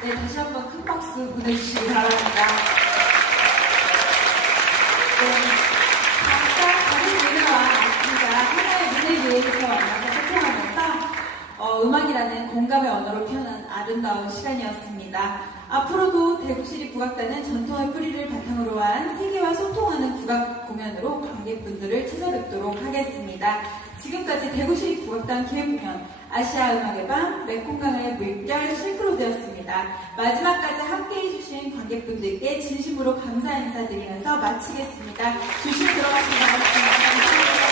네, 다시 한번 큰 박수 보내주시기 바랍니다. 네, 각자 다른 무대와 악기가 하나의 무대 위에서 만나서 소통하면서 어, 음악이라는 공감의 언어로 표현한 아름다운 시간이었습니다. 앞으로도 대구시립 국악단은 전통의 뿌리를 바탕으로 한 세계와 소통하는 국악 관객분들을 찾아뵙도록 하겠습니다. 지금까지 대구시립 국악단 기획편 아시아 음악의 밤 메콩강의 물결 실크로드였습니다. 마지막까지 함께 해 주신 관객분들께 진심으로 감사 인사드리면서 마치겠습니다. 조심 들어가시기 바랍니다.